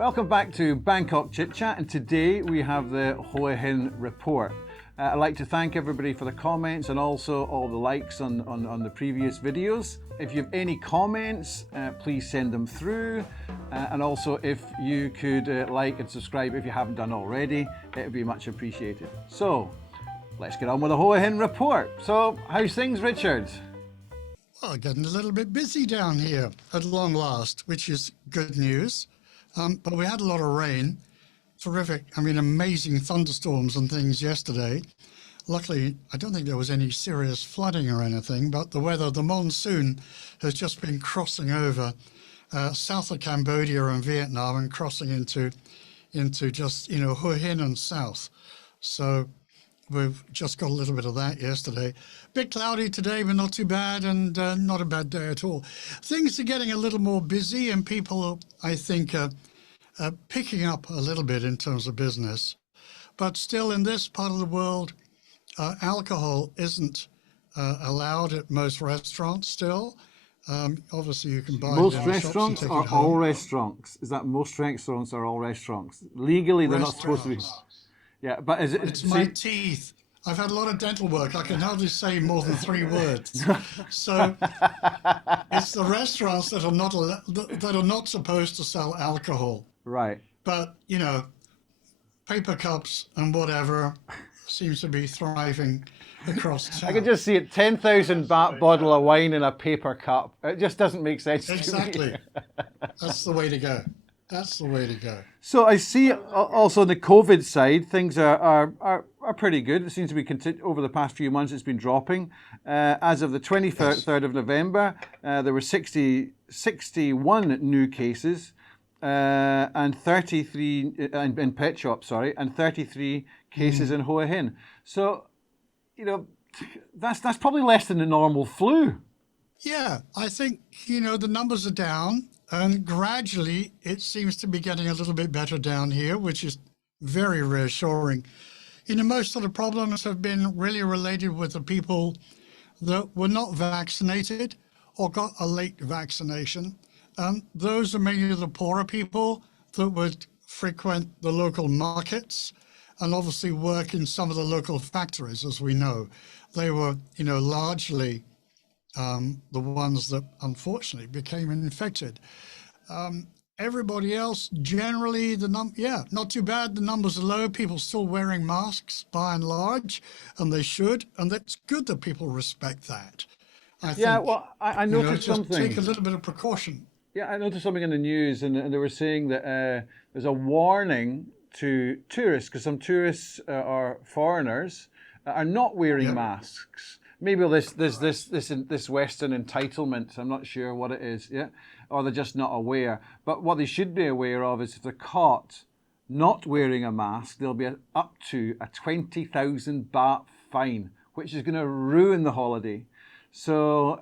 Welcome back to Bangkok ChitChat, and today we have the Hua Hin Report. I'd like to thank everybody for the comments and also all the likes on the previous videos. If you have any comments, please send them through. And also if you could like and subscribe if you haven't done already, it would be much appreciated. So let's get on with the Hua Hin Report. So how's things, Richard? Well, getting a little bit busy down here at long last, which is good news. But we had a lot of rain, terrific, amazing thunderstorms and things yesterday. Luckily, I don't think there was any serious flooding or anything, but the monsoon has just been crossing over south of Cambodia and Vietnam and crossing into just, Hua Hin and south. So we've just got a little bit of that yesterday. Bit cloudy today, but not too bad, and not a bad day at all. Things are getting a little more busy, and people, I think, are picking up a little bit in terms of business. But still, in this part of the world, alcohol isn't allowed at most restaurants still. Obviously, you can buy most it in the restaurants shops or all restaurants? Is that most restaurants or all restaurants? Legally, they're not supposed to be. Yeah, but is it? It's my teeth. I've had a lot of dental work. I can hardly say more than 3 words. So it's the restaurants that are not supposed to sell alcohol. Right. But paper cups and whatever seems to be thriving across town. I can just see it, 10,000 baht bottle of wine in a paper cup. It just doesn't make sense to me. Exactly. That's the way to go. That's the way to go. So I see also on the COVID side, things are pretty good. It seems to be over the past few months, it's been dropping. As of the 23rd of November, there were 61 new cases and 33 in pet shops, and 33 cases in Hua Hin. So, that's probably less than the normal flu. Yeah, I think, the numbers are down. And gradually, it seems to be getting a little bit better down here, which is very reassuring. Most of the problems have been really related with the people that were not vaccinated or got a late vaccination. Those are mainly the poorer people that would frequent the local markets and obviously work in some of the local factories, as we know. They were, largely the ones that unfortunately became infected. Everybody else, generally, not too bad. The numbers are low. People still wearing masks by and large, and they should. And that's good that people respect that. I think, I noticed something. Just take a little bit of precaution. Yeah, I noticed something in the news, and they were saying that there's a warning to tourists, because some tourists or foreigners are not wearing masks. Maybe this Western entitlement, I'm not sure what it is, or they're just not aware. But what they should be aware of is if they're caught not wearing a mask, there'll be up to a 20,000 baht fine, which is going to ruin the holiday. So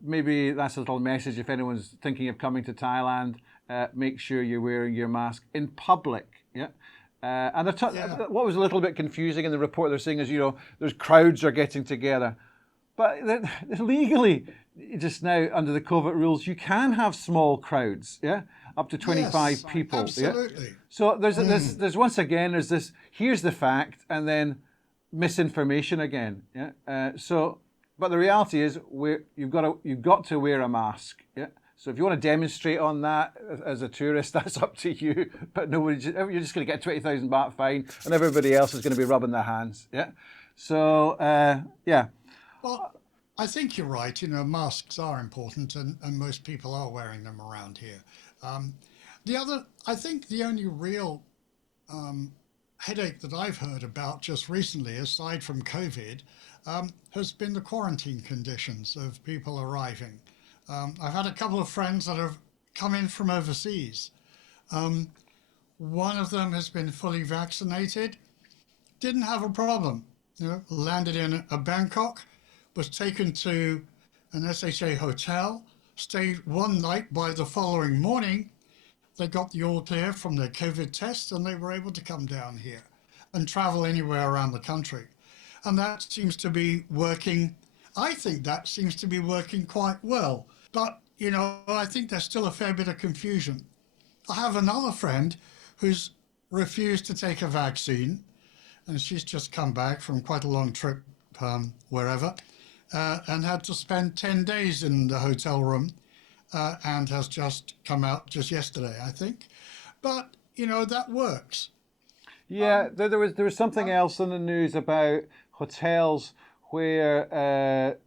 maybe that's a little message if anyone's thinking of coming to Thailand, make sure you're wearing your mask in public, And what was a little bit confusing in the report they're saying is, there's crowds are getting together. But legally, just now under the COVID rules, you can have small crowds, up to 25 people. Absolutely. Yeah? So there's once again, there's this, here's the fact, and then misinformation again. But the reality is, you've got to wear a mask. So if you want to demonstrate on that as a tourist, that's up to you. But you're just going to get a 20,000 baht fine, and everybody else is going to be rubbing their hands. So Well, I think you're right. Masks are important, and most people are wearing them around here. I think the only real headache that I've heard about just recently, aside from COVID, has been the quarantine conditions of people arriving. I've had a couple of friends that have come in from overseas. One of them has been fully vaccinated, didn't have a problem, landed in Bangkok, was taken to an SHA hotel, stayed one night. By the following morning, they got the all clear from their COVID test, and they were able to come down here and travel anywhere around the country. And that seems to be working. I think that seems to be working quite well. But, I think there's still a fair bit of confusion. I have another friend who's refused to take a vaccine, and she's just come back from quite a long trip wherever, and had to spend 10 days in the hotel room, and has just come out just yesterday, I think. But, you know, that works. Yeah, there was something else in the news about hotels where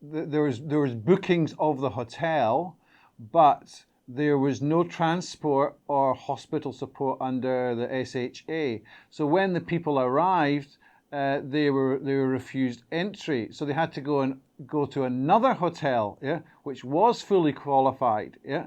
there was bookings of the hotel, but there was no transport or hospital support under the SHA. So when the people arrived, they were refused entry. So they had to go to another hotel, yeah, which was fully qualified, yeah,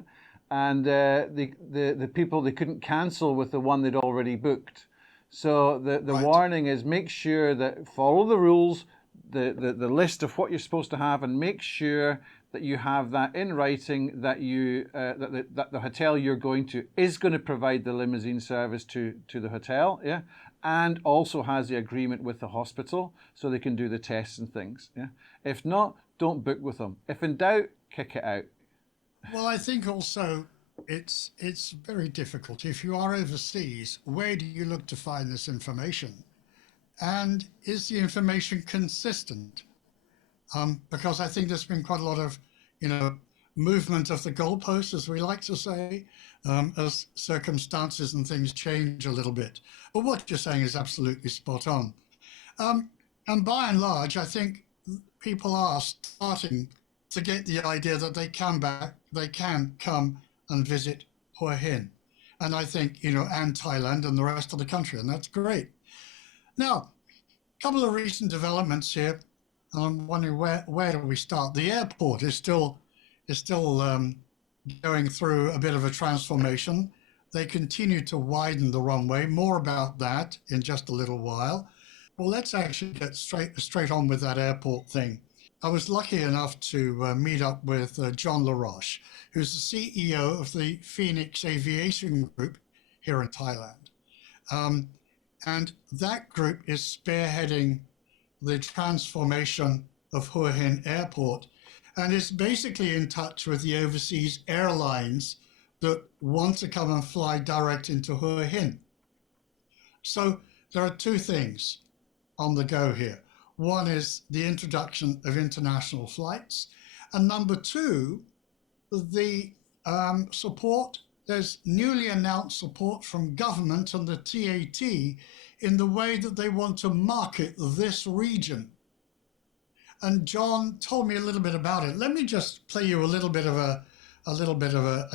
and the people, they couldn't cancel with the one they'd already booked. So the Right. warning is, make sure that follow the rules, the list of what you're supposed to have, and make sure that you have that in writing, that that the hotel you're going to is going to provide the limousine service to the hotel, yeah, and also has the agreement with the hospital so they can do the tests and things, yeah. If not, don't book with them. If in doubt, kick it out. Well, I think also it's very difficult. If you are overseas, where do you look to find this information? And is the information consistent? Because I think there's been quite a lot of, you know, movement of the goalposts, as we like to say, as circumstances and things change a little bit. But what you're saying is absolutely spot on. Um, and by and large, I think people are starting to get the idea that they can come and visit Hua Hin. And I think, you know, and Thailand and the rest of the country, and that's great. Now, a couple of recent developments here. I'm wondering where do we start? The airport is still going through a bit of a transformation. They continue to widen the runway. More about that in just a little while. Well, let's actually get straight on with that airport thing. I was lucky enough to meet up with John LaRoche, who's the CEO of the Phoenix Aviation Group here in Thailand. Um, and that group is spearheading the transformation of Hua Hin Airport, and is basically in touch with the overseas airlines that want to come and fly direct into Hua Hin. So there are two things on the go here. One is the introduction of international flights, and number two, the support. There's newly announced support from government and the TAT in the way that they want to market this region. And John told me a little bit about it. Let me just play you a little bit of a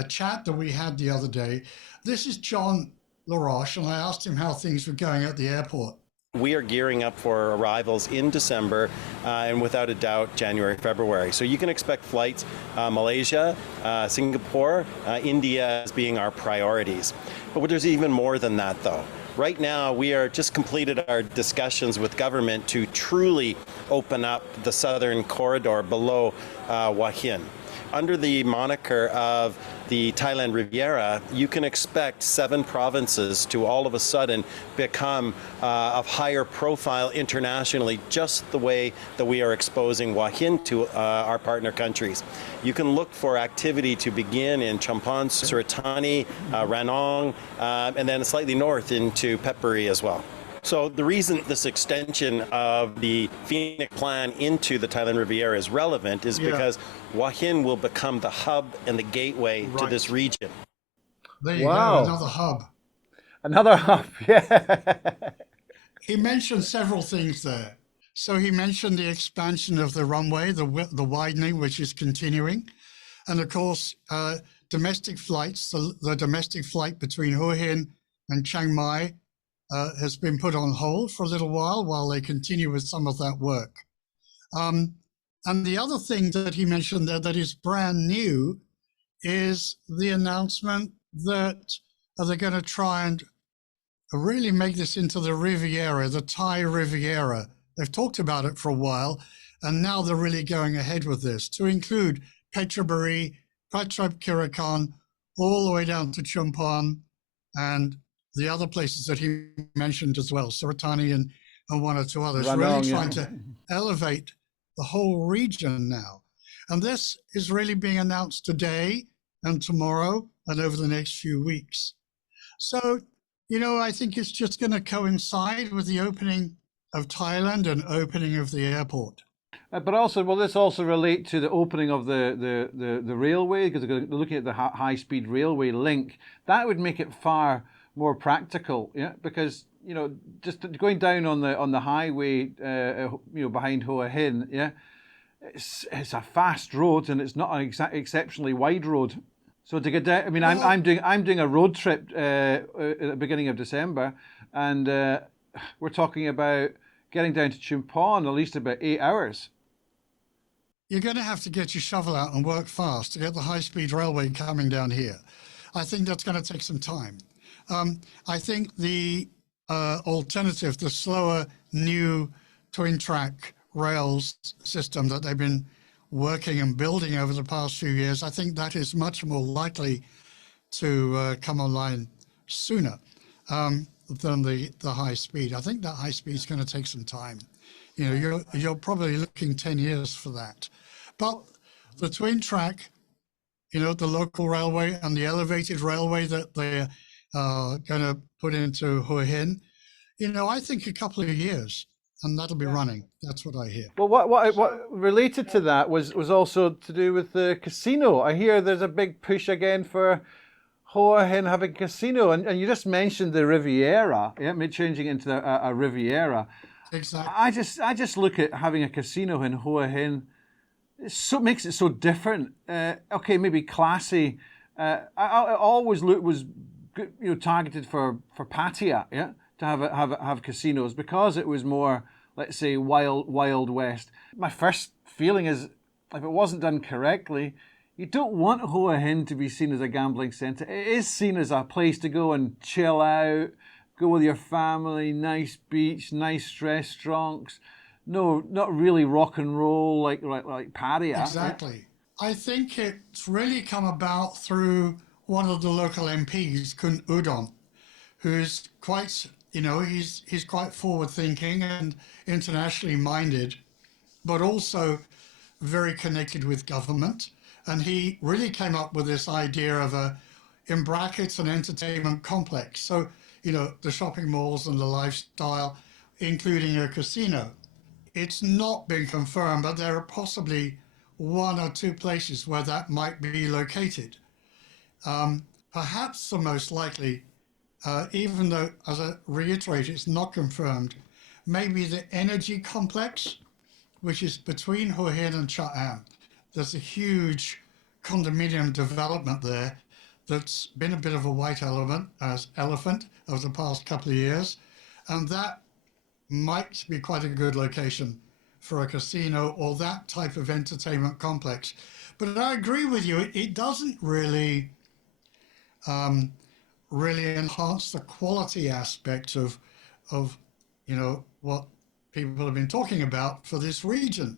chat that we had the other day. This is John LaRoche, and I asked him how things were going at the airport. We are gearing up for arrivals in December and without a doubt January, February. So you can expect flights Malaysia, Singapore, India as being our priorities. But there's even more than that though. Right now, we are just completed our discussions with government to truly open up the southern corridor below Hua Hin. Under the moniker of the Thailand Riviera, you can expect 7 provinces to all of a sudden become of higher profile internationally, just the way that we are exposing Hua Hin to our partner countries. You can look for activity to begin in Champaran, Suratani, Ranong, and then slightly north into Phetchaburi as well. So the reason this extension of the Phoenix plan into the Thailand Riviera is relevant is because Hua Hin will become the hub and the gateway to this region. There you Wow. go, another hub. Another hub, yeah. He mentioned several things there. So he mentioned the expansion of the runway, the widening, which is continuing. And of course, domestic flights, the domestic flight between Hua Hin and Chiang Mai has been put on hold for a little while they continue with some of that work. And the other thing that he mentioned there that is brand new is the announcement that they're going to try and really make this into the Riviera, the Thai Riviera. They've talked about it for a while, and now they're really going ahead with this to include Phetchaburi, Prachuap all the way down to Chumphon, and the other places that he mentioned as well, Suratani and one or two others, really trying to elevate the whole region now. And this is really being announced today and tomorrow and over the next few weeks. So, I think it's just going to coincide with the opening of Thailand and opening of the airport. But also, will this also relate to the opening of the railway? Because they're looking at the high-speed railway link. That would make it far more practical, yeah. Because just going down on the highway, behind Hua Hin, yeah, it's a fast road and it's not an exceptionally wide road. So to get down, I mean, I'm doing a road trip at the beginning of December, and we're talking about getting down to Chumpon at least about 8 hours. You're going to have to get your shovel out and work fast to get the high-speed railway coming down here. I think that's going to take some time. I think the alternative, the slower new twin-track rails system that they've been working and building over the past few years, I think that is much more likely to come online sooner than the high speed. I think that high speed is going to take some time. You're probably looking 10 years for that. But the twin track, the local railway and the elevated railway that they're going to put into Hua Hin, I think a couple of years and that'll be running. That's what I hear. Well, what related to that was also to do with the casino. I hear there's a big push again for Hua Hin having a casino, and you just mentioned the Riviera, yeah, changing into a Riviera. Exactly. I just look at having a casino in Hua Hin. It makes it so different. Okay, maybe classy. I always was targeted for Pattaya, yeah, to have casinos because it was more, let's say, wild west. My first feeling is if it wasn't done correctly, you don't want Hua Hin to be seen as a gambling centre. It is seen as a place to go and chill out, go with your family, nice beach, nice restaurants. No, not really rock and roll like Pattaya. Exactly. I think it's really come about through one of the local MPs, Kun Udon, who's quite, he's quite forward thinking and internationally minded, but also very connected with government. And he really came up with this idea of in brackets, an entertainment complex. So, the shopping malls and the lifestyle, including a casino. It's not been confirmed, but there are possibly one or two places where that might be located. Perhaps the most likely, even though, as I reiterate, it's not confirmed, maybe the energy complex, which is between Hua Hin and Cha Am. There's a huge condominium development there that's been a bit of a white elephant over the past couple of years, and that might be quite a good location for a casino or that type of entertainment complex. But I agree with you, it doesn't really enhance the quality aspect of what people have been talking about for this region.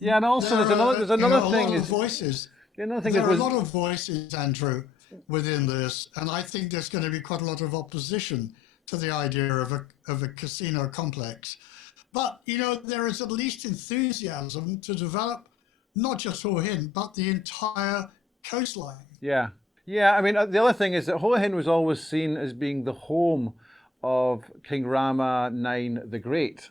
Yeah, and also there's another thing. A lot of voices. There are a lot of voices, Andrew, within this, and I think there's going to be quite a lot of opposition to the idea of a casino complex. But there is at least enthusiasm to develop not just Hua Hin, but the entire coastline. Yeah. I mean, the other thing is that Hua Hin was always seen as being the home of King Rama IX the Great.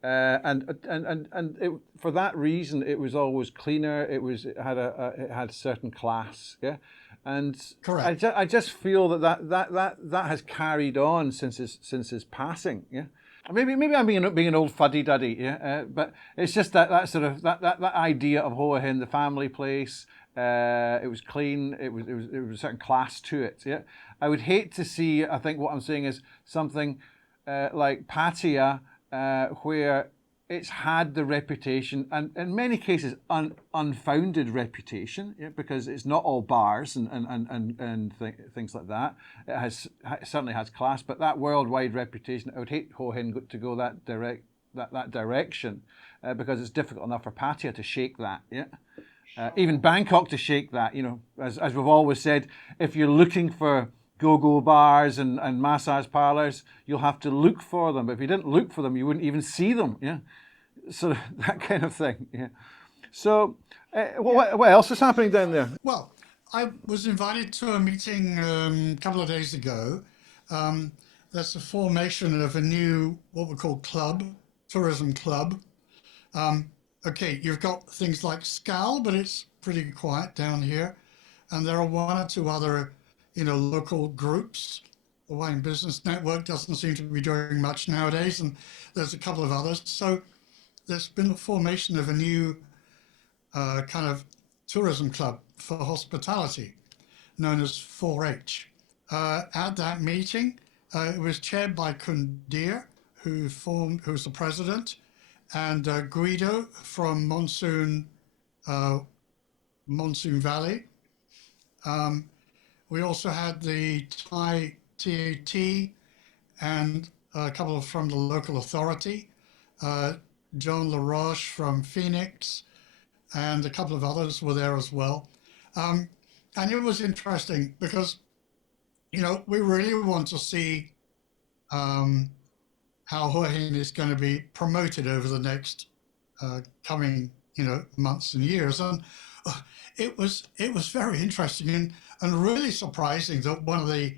For that reason, it was always cleaner. It had certain class, yeah, and correct. I just feel that has carried on since his passing, yeah. Maybe I'm being an old fuddy duddy, yeah. But it's just that sort of that idea of Hua Hin, the family place. It was clean. It was a certain class to it, yeah. I would hate to see. I think what I'm saying is something like Pattaya. Where it's had the reputation, and in many cases unfounded reputation, yeah, because it's not all bars and things like that. It certainly has class, but that worldwide reputation, I would hate Hua Hin to go that direction because it's difficult enough for Pattaya to shake that. Yeah, even Bangkok to shake that. As we've always said, if you're looking for go-go bars and massage parlors, you'll have to look for them. But if you didn't look for them, you wouldn't even see them. Yeah, so that kind of thing. Yeah. So, what else is happening down there? Well, I was invited to a meeting a couple of days ago. Um, that's the formation of a new, what we call club, tourism club. Um, okay, you've got things like Scal, but it's pretty quiet down here. And there are one or two other, local groups. The Wine Business Network doesn't seem to be doing much nowadays, and there's a couple of others. So there's been the formation of a new kind of tourism club for hospitality known as 4H. At that meeting, it was chaired by Kundir, who's the president, and Guido from Monsoon Valley. We also had the Thai TAT and a couple from the local authority, John LaRoche from Phoenix, and a couple of others were there as well. And it was interesting because, we really want to see how Hua Hin is going to be promoted over the next coming, months and years. And it was very interesting and really surprising that one of the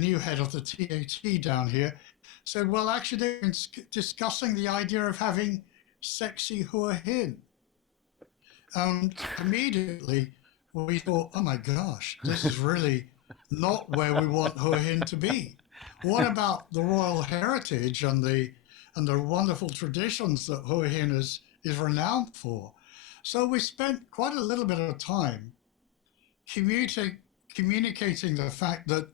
new head of the TAT down here said, well, actually, they've been discussing the idea of having sexy Hua Hin. And immediately we thought, oh my gosh, this is really not where we want Hua Hin to be. What about the royal heritage and the wonderful traditions that Hua Hin is renowned for? So we spent quite a little bit of time communicating the fact that,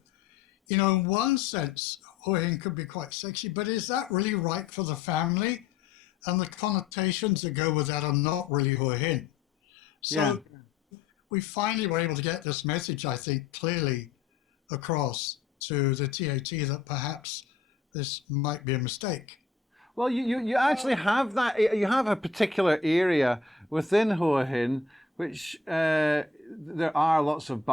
in one sense, Hua Hin could be quite sexy, but is that really right for the family? And the connotations that go with that are not really Hua Hin. So Yeah. we finally were able to get this message, I think, clearly across to the TAT that perhaps this might be a mistake. Well, you actually have that. You have a particular area within Hua Hin, which there are lots of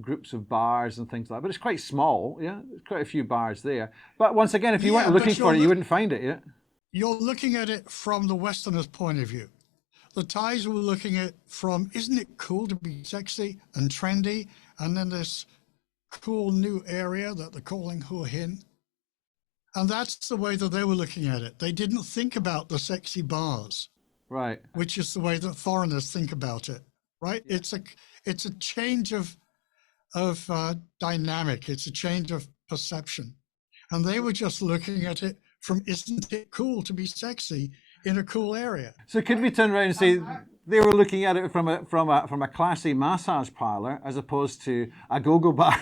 groups of bars and things like that. But it's quite small. Yeah, there's quite a few bars there. But once again, if you weren't looking for it, you wouldn't find it. Yeah. You're looking at it from the Westerner's point of view. The Thais were looking at it from, isn't it cool to be sexy and trendy? And then this cool new area that they're calling Hua Hin. And that's the way that they were looking at it. They didn't think about the sexy bars, Right. which is the way that foreigners think about it, right? It's a change of dynamic. It's a change of perception. And they were just looking at it from, isn't it cool to be sexy in a cool area? So could we turn around and say they were looking at it from a classy massage parlor as opposed to a go-go bar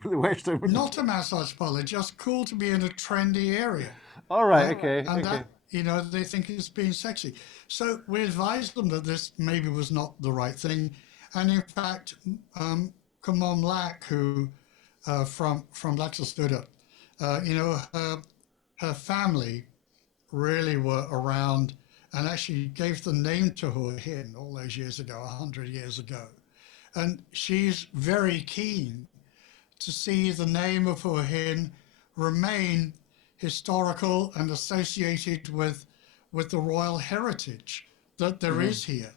for the Western? Not a massage parlor, just cool to be in a trendy area. All right. Okay. And Okay. that, they think it's being sexy. So we advised them that this maybe was not the right thing. And in fact, Kamon Lak, who from Laxastuda, her family really were around and actually gave the name to Hua Hin all those years ago, 100 years ago. And she's very keen to see the name of Hua Hin remain historical and associated with the royal heritage that there is here.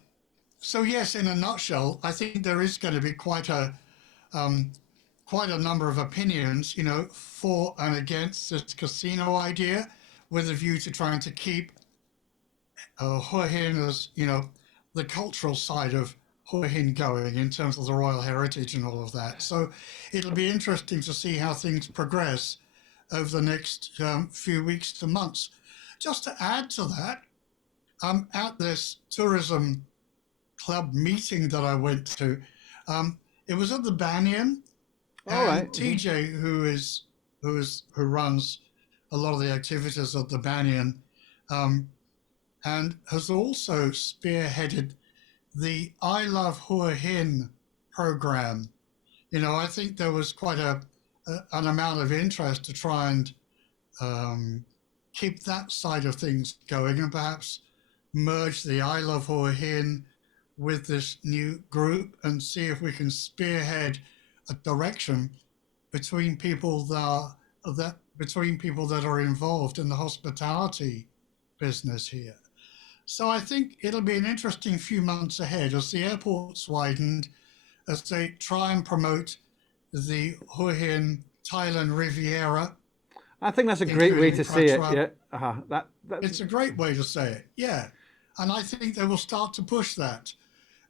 So yes, in a nutshell, I think there is going to be quite a number of opinions, for and against this casino idea, with a view to trying to keep Hua Hin as, the cultural side of Hua Hin going in terms of the royal heritage and all of that. So it'll be interesting to see how things progress over the next few weeks to months. Just to add to that, at this tourism club meeting that I went to, it was at the Banyan, All right. TJ, who runs a lot of the activities at the Banyan, and has also spearheaded the I Love Hua Hin program. I think there was quite an amount of interest to try and keep that side of things going and perhaps merge the I Love Hua Hin with this new group and see if we can spearhead a direction between people that are involved in the hospitality business here. So I think it'll be an interesting few months ahead as the airport's widened as they try and promote the Hua Hin Thailand Riviera. I think that's a great way to say it. Pratchwap. Yeah, It's a great way to say it, yeah. And I think they will start to push that.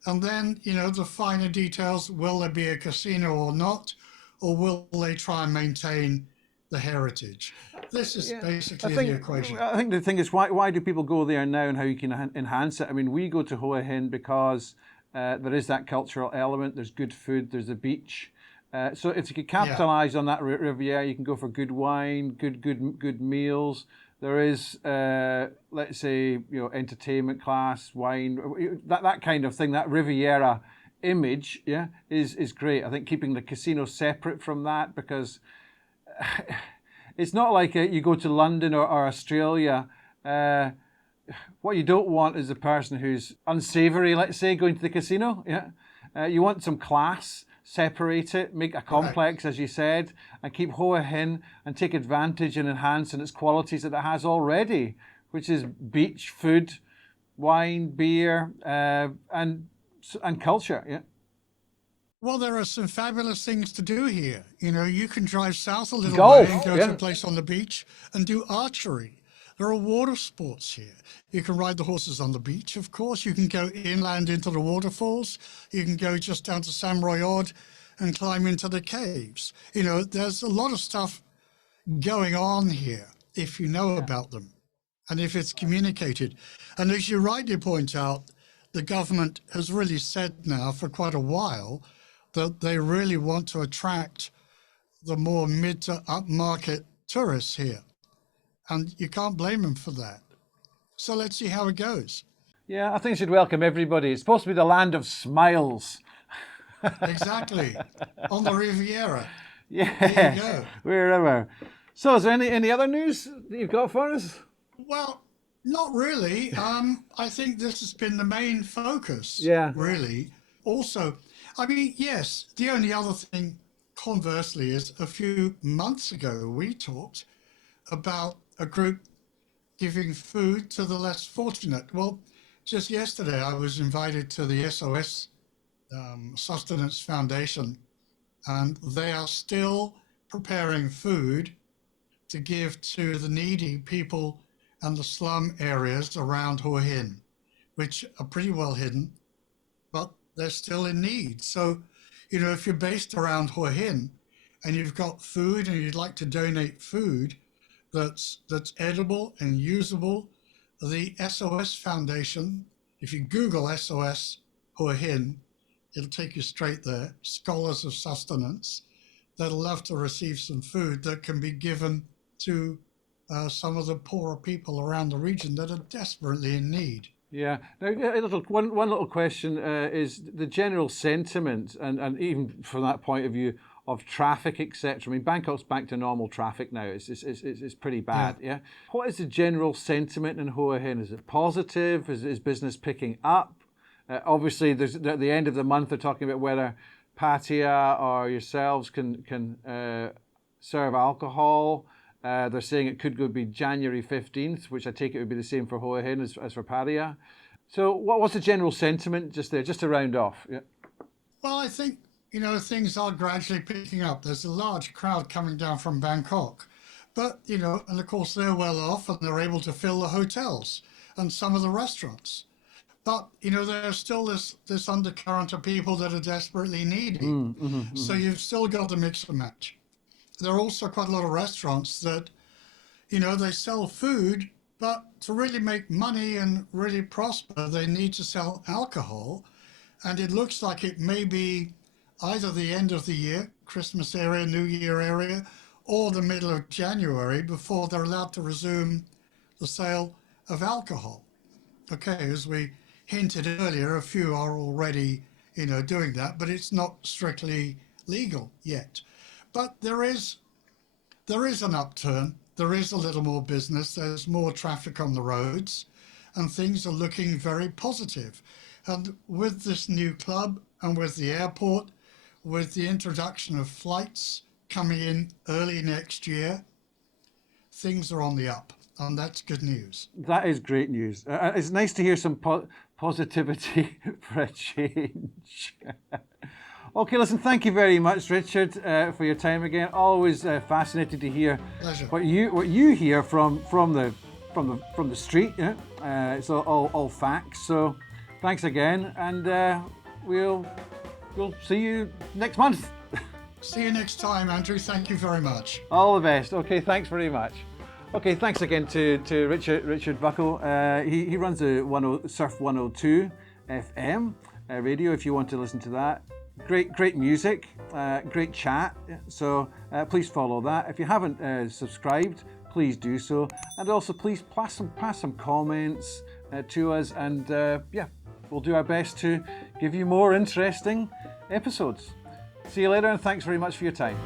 And then, the finer details, will there be a casino or not? Or will they try and maintain the heritage? This is basically the equation. I think the thing is, why do people go there now and how you can enhance it? I mean, we go to Hua Hin because there is that cultural element. There's good food. There's the beach. So if you could capitalize on that Riviera, you can go for good wine, good meals. There is, let's say, entertainment class, wine, that kind of thing. That Riviera image, is great. I think keeping the casino separate from that, because it's not like you go to London or Australia. What you don't want is a person who's unsavory, let's say, going to the casino. You want some class. Separate it, make a complex, as you said, and keep Hua Hin and take advantage and enhance in its qualities that it has already, which is beach, food, wine, beer, and culture. Yeah. Well, there are some fabulous things to do here. You can drive south a little way and go to a place on the beach and do archery. There are water sports here. You can ride the horses on the beach, of course. You can go inland into the waterfalls. You can go just down to Samurai Ord and climb into the caves. There's a lot of stuff going on here if you know about them and if it's communicated. And as you rightly point out, the government has really said now for quite a while that they really want to attract the more mid to upmarket tourists here. And you can't blame them for that. So let's see how it goes. Yeah, I think it should welcome everybody. It's supposed to be the land of smiles. Exactly. On the Riviera. Yeah. There you go. Wherever. So is there any other news that you've got for us? Well, not really. I think this has been the main focus. Yeah. Really. Also, yes, the only other thing, conversely, is a few months ago we talked about a group giving food to the less fortunate. Well, just yesterday I was invited to the SOS Sustenance Foundation, and they are still preparing food to give to the needy people and the slum areas around Hua Hin, which are pretty well hidden, but they're still in need. So, if you're based around Hua Hin and you've got food and you'd like to donate food that's edible and usable, the SOS Foundation, if you Google SOS Hua Hin, it'll take you straight there. Scholars of Sustenance that'll love to receive some food that can be given to some of the poorer people around the region that are desperately in need. Yeah. Now, one little question is the general sentiment, and even from that point of view of traffic, etc. I mean, Bangkok's back to normal traffic now. It's pretty bad. Yeah. What is the general sentiment in Hua Hin? Is it positive? Is business picking up? Obviously, there's at the end of the month they're talking about whether Pattaya or yourselves can serve alcohol. They're saying it could be January 15th, which I take it would be the same for Hua Hin as for Pattaya. So what's the general sentiment just there, just to round off? Yeah. Well, I think, things are gradually picking up. There's a large crowd coming down from Bangkok. But, and of course they're well off and they're able to fill the hotels and some of the restaurants. But, there's still this undercurrent of people that are desperately needy. So you've still got the mix and match. There are also quite a lot of restaurants that, they sell food, but to really make money and really prosper, they need to sell alcohol. And it looks like it may be either the end of the year, Christmas area, New Year area, or the middle of January before they're allowed to resume the sale of alcohol. Okay, as we hinted earlier, a few are already, doing that, but it's not strictly legal yet. But there is an upturn. There is a little more business. There's more traffic on the roads, and things are looking very positive. And with this new club and with the airport, with the introduction of flights coming in early next year, things are on the up, and that's good news. That is great news. It's nice to hear some positivity for a change. Okay, listen, thank you very much, Richard, for your time again. Always fascinated to hear Pleasure. what you hear from the street. Yeah? It's all facts. So thanks again, and we'll see you next month. See you next time, Andrew. Thank you very much. All the best. Okay, thanks very much. Okay, thanks again to Richard Buckle. He runs the Surf 102 FM radio. If you want to listen to that, great music, great chat. So please follow that. If you haven't subscribed, please do so, and also please pass some comments to us, and we'll do our best to give you more interesting episodes. See you later, and thanks very much for your time.